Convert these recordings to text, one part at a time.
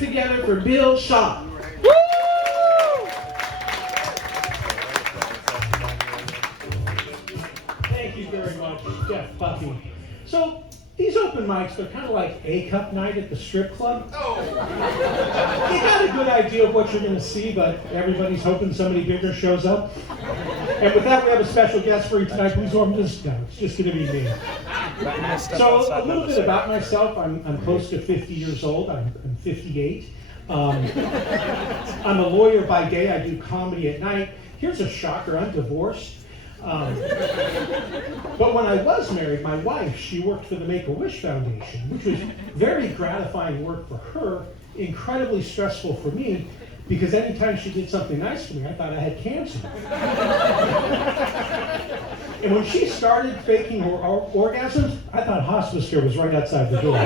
it together for Bill Shaw. Thank you very much, Jeff Pupply. So, these open mics, they're kind of like A-cup night at the strip club. Oh. You got a good idea of what you're going to see, but everybody's hoping somebody bigger shows up. And with that, we have a special guest for you tonight. Who's on this? No, it's just going to be me. So, a little bit about myself. I'm close to 50 years old. I'm 58. I'm a lawyer by day. I do comedy at night. Here's a shocker. I'm divorced. But when I was married, my wife, she worked for the Make-A-Wish Foundation, which was very gratifying work for her, incredibly stressful for me, because anytime she did something nice for me, I thought I had cancer. And when she started faking her orgasms, I thought hospice care was right outside the door.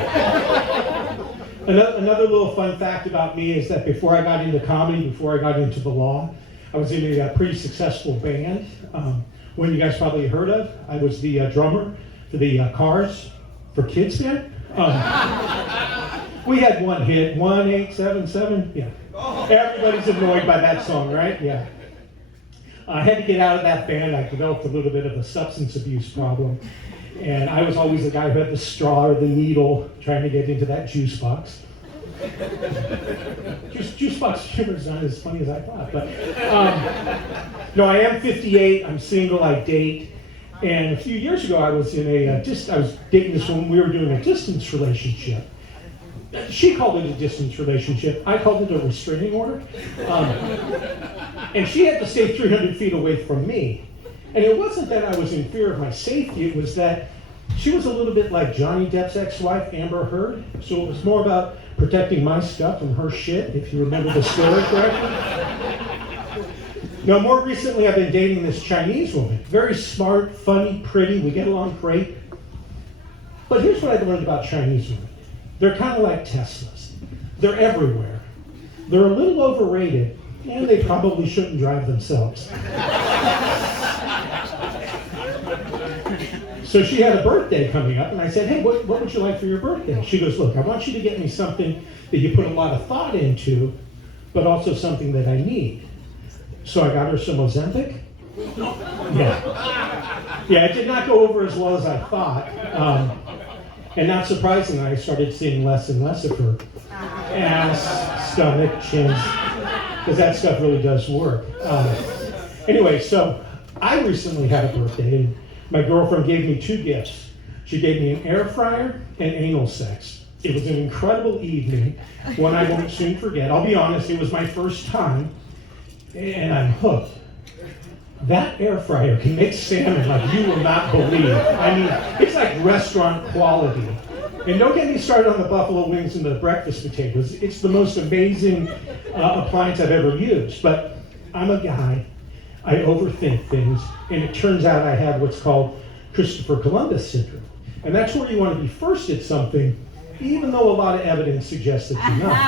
Another little fun fact about me is that before I got into comedy, before I got into the law, I was in a pretty successful band. One you guys probably heard of. I was the drummer for the Cars for Kids band. We had one hit, 1877. Yeah. Everybody's annoyed by that song, right? Yeah. I had to get out of that band. I developed a little bit of a substance abuse problem. And I was always the guy who had the straw or the needle trying to get into that juice box. Juice box humor is not as funny as I thought, but no, I am 58. I'm single. I date, and a few years ago, I was in I was dating this woman. We were doing a distance relationship. She called it a distance relationship. I called it a restraining order, and she had to stay 300 feet away from me. And it wasn't that I was in fear of my safety. It was that she was a little bit like Johnny Depp's ex-wife, Amber Heard. So it was more about protecting my stuff from her shit, if you remember the story correctly. Now, more recently, I've been dating this Chinese woman. Very smart, funny, pretty. We get along great. But here's what I learned about Chinese women. They're kind of like Teslas. They're everywhere. They're a little overrated, and they probably shouldn't drive themselves. So she had a birthday coming up, and I said, hey, what would you like for your birthday? She goes, look, I want you to get me something that you put a lot of thought into, but also something that I need. So I got her some Ozempic. Yeah, it did not go over as well as I thought. And not surprisingly, I started seeing less and less of her ass, stomach, chins, because that stuff really does work. Anyway, so I recently had a birthday, and my girlfriend gave me 2 gifts. She gave me an air fryer and anal sex. It was an incredible evening, one I won't soon forget. I'll be honest, it was my first time, and I'm hooked. That air fryer can make salmon like you will not believe. I mean, it's like restaurant quality. And don't get me started on the buffalo wings and the breakfast potatoes. It's the most amazing appliance I've ever used. But I'm a guy. I overthink things, and it turns out I have what's called Christopher Columbus syndrome. And that's where you want to be first at something, even though a lot of evidence suggests that you're not.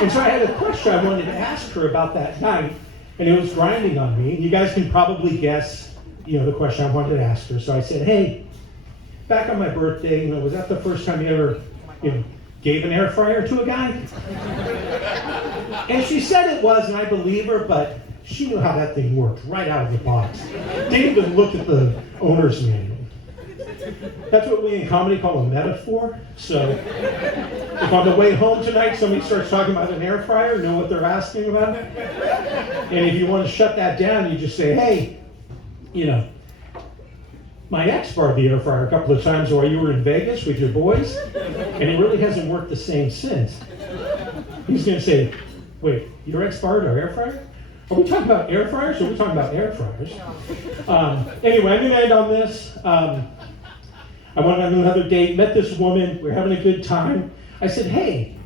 And so I had a question I wanted to ask her about that night, and it was grinding on me. And you guys can probably guess, the question I wanted to ask her. So I said, hey, back on my birthday, was that the first time you ever, gave an air fryer to a guy? And she said it was, and I believe her, but she knew how that thing worked right out of the box. Didn't even look at the owner's manual. That's what we in comedy call a metaphor. So if on the way home tonight somebody starts talking about an air fryer, know what they're asking about? And if you want to shut that down, you just say, hey, my ex borrowed the air fryer a couple of times while you were in Vegas with your boys, and it really hasn't worked the same since. He's going to say, wait, your ex borrowed our air fryer? Are we talking about air fryers, or are we talking about air fryers? Anyway, I'm going to end on this. I went on another date, met this woman, we're having a good time. I said, hey,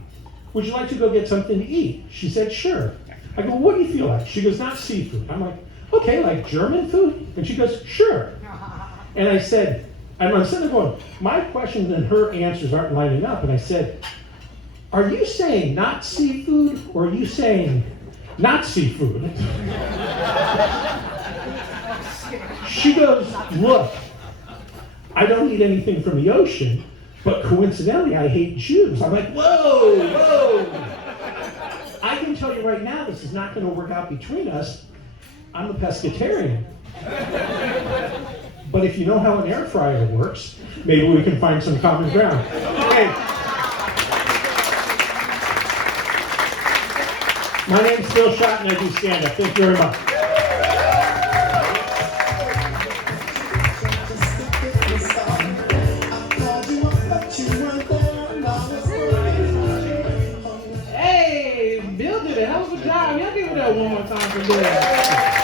would you like to go get something to eat? She said, sure. I go, what do you feel like? She goes, not seafood. I'm like, okay, like German food? And she goes, sure. And I said, I'm sitting there going, my questions and her answers aren't lining up. And I said, are you saying not seafood, or are you saying not seafood? She goes, look, I don't eat anything from the ocean, But coincidentally, I hate Jews. I'm like, whoa, whoa. I can tell you right now, this is not going to work out between us. I'm a pescatarian. But if you know how an air fryer works, maybe we can find some common ground. Hey. My name's Phil Schott and I do stand-up. Thank you very much. Hey, Bill did a hell of a job. Y'all give it up one more time for Bill.